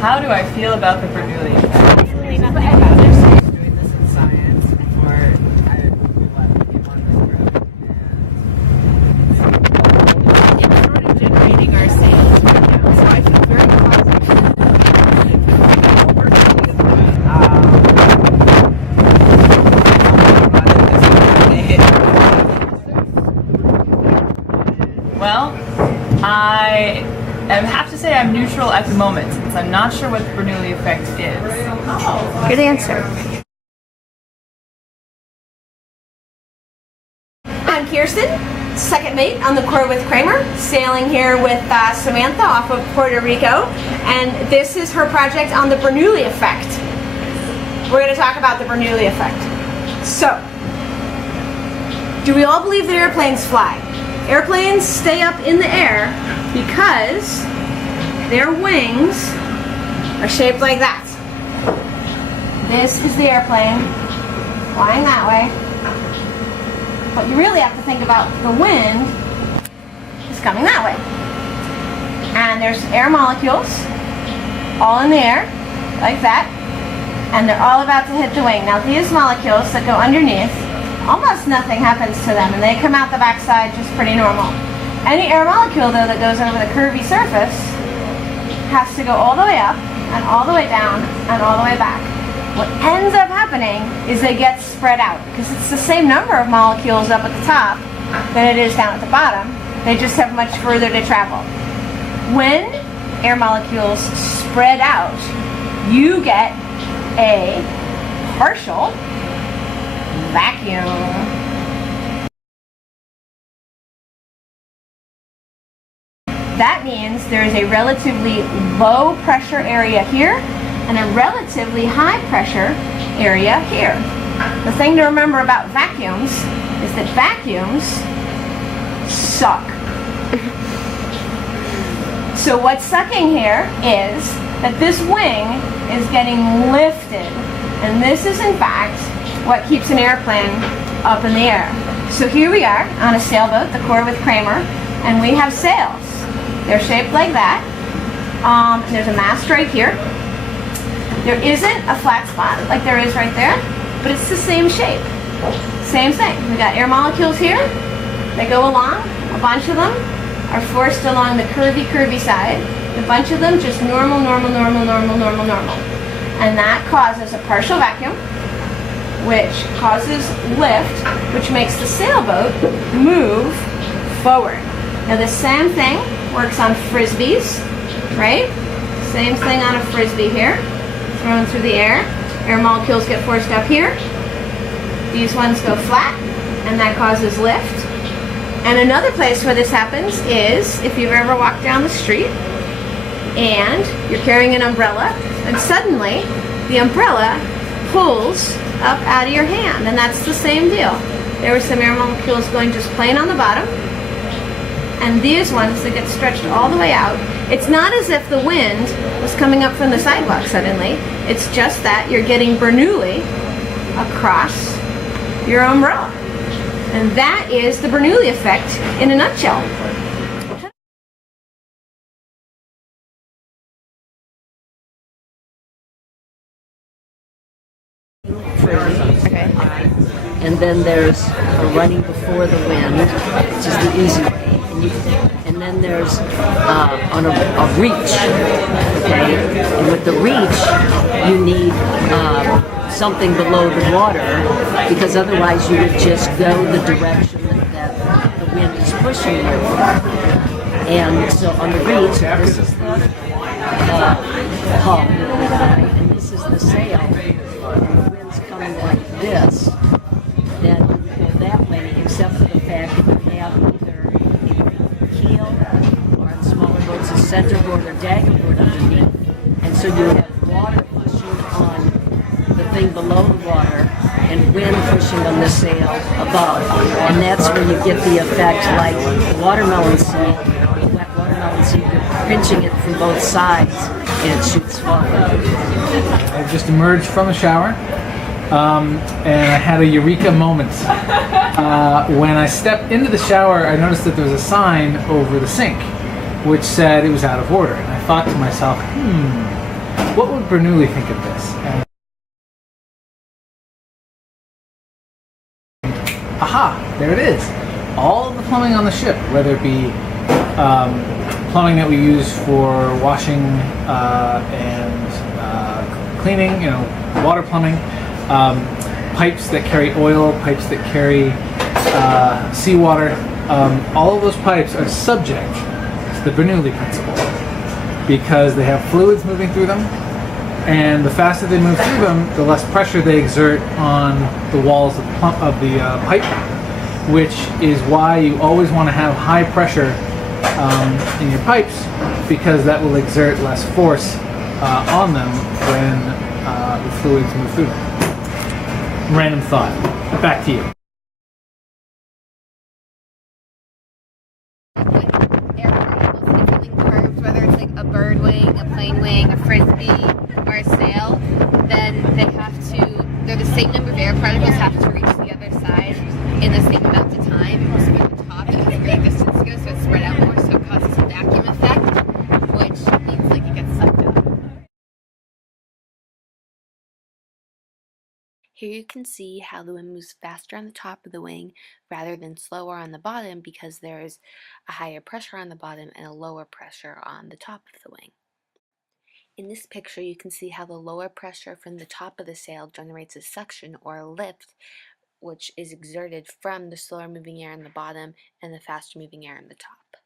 How do I feel about the Bernoulli Effect? Absolutely nothing about it. Doing this in science before I came on this road. It's sort of generating our sales right now, so I feel very positive. Well, I have to say I'm neutral at the moment since I'm not sure what the Bernoulli Effect is. Good answer. I'm Kirsten, second mate on the Corwith Cramer, sailing here with Samantha off of Puerto Rico, and this is her project on the Bernoulli Effect. We're going to talk about the Bernoulli Effect. So, do we all believe that airplanes fly? Airplanes stay up in the air because their wings are shaped like that. This is the airplane flying that way. But you really have to think about the wind is coming that way. And there's air molecules all in the air, like that. And they're all about to hit the wing. Now these molecules that go underneath, almost nothing happens to them, and they come out the backside just pretty normal. Any air molecule, though, that goes over the curvy surface has to go all the way up, and all the way down, and all the way back. What ends up happening is they get spread out, because it's the same number of molecules up at the top than it is down at the bottom. They just have much further to travel. When air molecules spread out, you get a partial vacuum. That means there is a relatively low pressure area here and a relatively high pressure area here. The thing to remember about vacuums is that vacuums suck. So what's sucking here is that this wing is getting lifted, and this is in fact what keeps an airplane up in the air. So here we are on a sailboat, the Corwith Cramer, and we have sails. They're shaped like that. There's a mast right here. There isn't a flat spot like there is right there, but it's the same shape. Same thing. We got air molecules here. They go along. A bunch of them are forced along the curvy side. A bunch of them just normal. And that causes a partial vacuum, which causes lift, which makes the sailboat move forward. Now the same thing works on frisbees, right? Same thing on a frisbee here, thrown through the air. Air molecules get forced up here. These ones go flat, and that causes lift. And another place where this happens is if you've ever walked down the street and you're carrying an umbrella, and suddenly the umbrella pulls up out of your hand, and that's the same deal. There were some air molecules going just plain on the bottom, and these ones that get stretched all the way out. It's not as if the wind was coming up from the sidewalk suddenly. It's just that you're getting Bernoulli across your umbrella. And that is the Bernoulli Effect in a nutshell. Okay. And then there's a running before the wind, which is the easy way. And then there's on a reach, okay? And with the reach, you need something below the water, because otherwise you would just go the direction that the wind is pushing you. And so on the reach, this is the hull, and this is the sail. And the wind's coming like this, then you go that way, except for the fact that you have either a keel or in smaller boats a centerboard or daggerboard underneath. And so you have water pushing on the thing below the water and wind pushing on the sail above. And that's when you get the effect like watermelon seed. Wet watermelon seed, you're pinching it from both sides and it shoots forward. I just emerged from a shower. And I had a eureka moment. When I stepped into the shower, I noticed that there was a sign over the sink which said it was out of order. And I thought to myself, what would Bernoulli think of this? And aha, there it is. All of the plumbing on the ship, whether it be plumbing that we use for washing and cleaning, water plumbing, pipes that carry oil, pipes that carry seawater, all of those pipes are subject to the Bernoulli principle because they have fluids moving through them, and the faster they move through them, the less pressure they exert on the walls of the pipe, which is why you always want to have high pressure in your pipes, because that will exert less force on them when the fluids move through them. Random thought. Back to you. Curved, whether it's like a bird wing, a plane wing, a frisbee, or a sail, then they're the same number of air particles have to reach the other side in the same amount of time. So at the top, it has a greater distance to go, so it's spread out more, so it causes a vacuum effect, which means like it gets sucked up. Here you can see how the wind moves faster on the top of the wing rather than slower on the bottom because there's a higher pressure on the bottom and a lower pressure on the top of the wing. In this picture, you can see how the lower pressure from the top of the sail generates a suction or a lift, which is exerted from the slower moving air on the bottom and the faster moving air on the top.